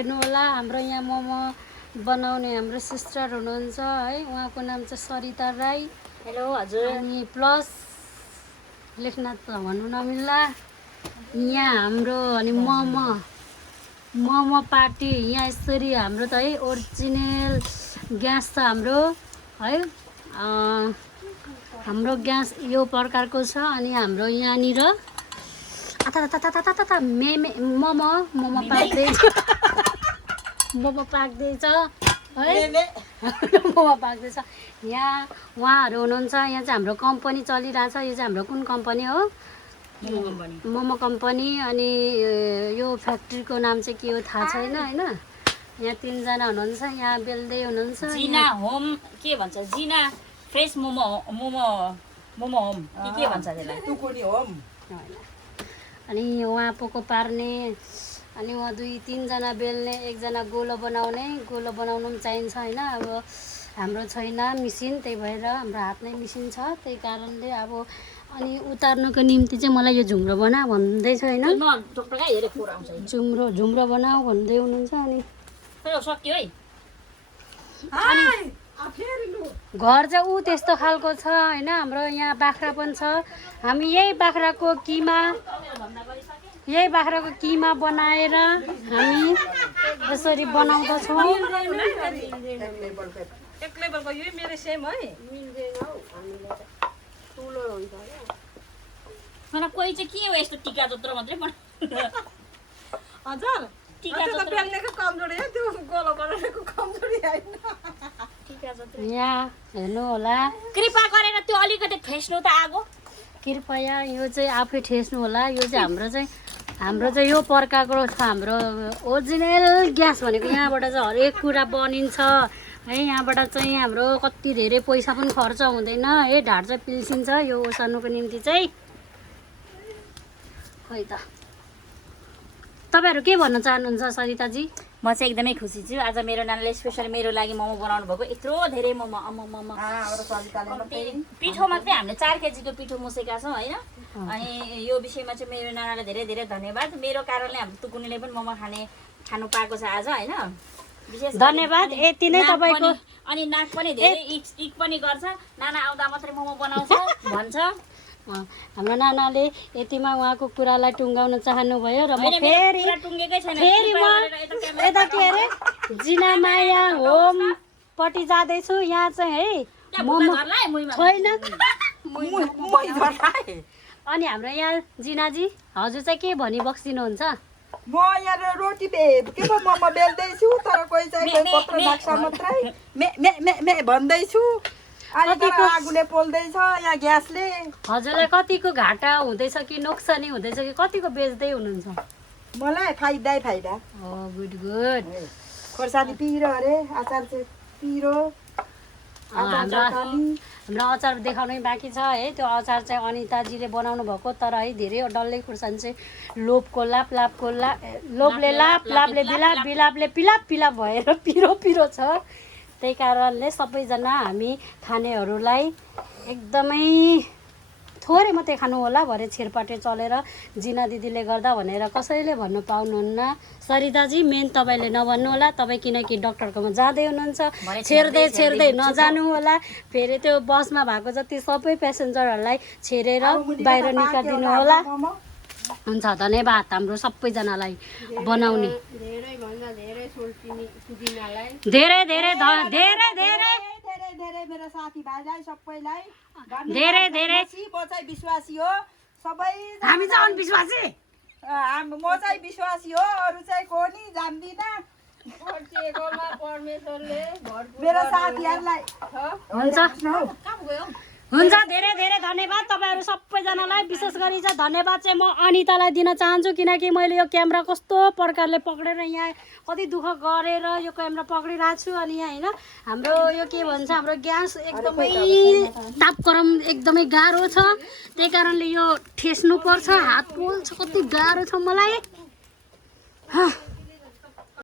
हेर्नु होला हाम्रो यहाँ मोमो बनाउने हाम्रो सिस्टर हुनुहुन्छ है उहाँको नाम चाहिँ सरिता राई हेलो हजुर अनि प्लस लेखनाथ त भन्नु नमिल्ला यहाँ हाम्रो अनि मोमो पार्टी यहाँ यसरी हाम्रो त है ओरिजिनल ग्यास छ हाम्रो है हाम्रो ग्यास यो प्रकारको छ अनि हाम्रो यहाँनिर मोमो पाक्दैछ मोमो पाक्दैछ है मोमो पाक्दैछ यहाँ उहाँहरू हुनुहुन्छ यहाँ चाहिँ हाम्रो कम्पनी चलिरहेछ यो चाहिँ हाम्रो कुन कम्पनी हो मोमो कम्पनी अनि यो फ्याक्ट्रीको नाम चाहिँ के हो थाहा छैन होइन यहाँ 3 जना हुनुहुन्छ यहाँ बेल्दै हुनुहुन्छ जिना होम के भन्छ जिना फ्रेस मोमो होम के भन्छ त्यसलाई टुकुनी होम अनि उहाँ पोको पार्ने अनि उहाँ 2-3 जना बेल्ने 1 जना गोलो बनाउनु पनि चाहिन्छ होइन अब हाम्रो छैन मिसिन त्यही भएर हाम्रो हातमै मिसिन छ त्यही कारणले अब अनि उतार्नको निम्ति चाहिँ मलाई यो झुम्रो बना भन्दैछ होइन झुम्रो बनाऊ भन्दै हुनुहुन्छ अनि सक्यो है घर चाहिँ ऊ त्यस्तो खालको छ होइन हाम्रो यहाँ बाख्रा पनि छ हामी यही बाख्राको किमा बनाएर हामी यसरी बनाउँदछौँ एक लेभलको यो मेरो सेम है कोही चाहिँ के हो यस्तो टिका जत्रो मात्रै हजुर टिका जत्रो बेल्नेको कमजोरी हो त्यो गोलो बनाउनेको कमजोरी हैन यहाँ हेर्नु होला कृपा गरेर त्यो अलिकति ठेस्नु त आगो कृपया यो चाहिँ आफै ठेस्नु होला यो चाहिँ हाम्रो चाहिँ यो प्रकारको छ हाम्रो ओरिजिनल ग्यास भनेको यहाँबाट चाहिँ हरेक कुरा बनिन्छ है यहाँबाट चाहिँ हाम्रो कति धेरै पैसा पनि खर्च हुँदैन है ढाड चाहिँ पिल्सिन्छ यो ओसार्नुको निम्ति चाहिँ खै त तपाईहरु के भन्न चाहनुहुन्छ सरिताजी म चाहिँ एकदमै खुसी छु आज मेरो नानीले स्पेशली मेरो लागि मोमो बनाउनु भएको यत्रो धेरै मोमो पिठो मात्रै हामीले 4 केजीको पिठो मुसेका छौँ होइन अनि यो विषयमा चाहिँ मेरो नानालाई धेरै धेरै धन्यवाद मेरो कारणले हाम्रो तुकुनीले पनि मोमो खानु पाएको छ आज होइन विशेष धन्यवाद यति नै तपाईको अनि नाक पनि धेरै इक पनि गर्छ नाना आउँदा मात्रै मोमो बनाउँछ भन्छ हाम्रो नानाले यतिमा उहाँको कुरालाई टुङ्गाउन चाहनुभयो र म फेरि यता के अरे जिना माया होम पट्टि जाँदैछु यहाँ चाहिँ है मोमो छैन अनि हाम्रो यहाँ जिनाजी हजुर चाहिँ के भनी बक्सिनुहुन्छ म यहाँ रोटी के पो मोमो बेल्दैछु तर कोही चाहिँ पत्र लाग्छ मात्रै मे भन्दैछु आगोले पोल्दैछ यहाँ ग्यासले हजुरलाई कतिको घाटा हुँदैछ कि नोक्सानी हुँदैछ कि कतिको बेच्दै हुनुहुन्छ मलाई फाइदा गुड खोर्सानी पिरो अरे अचार चाहिँ पिरो हाम्रो अचार देखाउनै बाँकी छ है त्यो अचार चाहिँ अनिताजीले बनाउनु भएको तर है धेरै डल्लै खुर्सानी चाहिँ लोभले लापले बिलापले पिलाप भएर पिरो छ त्यही कारणले सबैजना हामी खानेहरूलाई एकदमै थोरै मात्रै खानु होला भरे छेरपाटे चलेर जिना दिदीले गर्दा भनेर कसैले भन्नु पाउनुहुन्न सरिताजी मेन तपाईँले नभन्नु होला तपाईँ किनकि डक्टरकोमा जाँदै हुनुहुन्छ छेर्दै नजानु होला फेरि त्यो बसमा भएको जति सबै पेसेन्जरहरूलाई छेरेर बाहिर निकालिदिनु होला हुन्छ धन्यवाद हाम्रो सबैजनालाई बनाउने धेरै मेरो साथीभाइलाई सबैलाई धेरै म चाहिँ विश्वासी हो सबै हामी चाहिँ अनविश्वासी म चाहिँ विश्वासी हो अरू चाहिँ को नि जान्दिन मेरो साथीहरूलाई हुन्छ धेरै धन्यवाद तपाईहरु सबैजनालाई विशेष गरी चाहिँ धन्यवाद चाहिँ म अनितालाई दिन चाहन्छु किनकि मैले यो क्यामेरा कस्तो प्रकारले पक्रेर यहाँ कति दुःख गरेर यो क्यामेरा पक्रिरहेको छु अनि यहाँ हैन हाम्रो यो के भन्छ हाम्रो ग्यास एकदमै तापक्रम एकदमै गाह्रो छ त्यही कारणले यो ठेस्नु पर्छ हात पोल्छ कति गाह्रो छ मलाई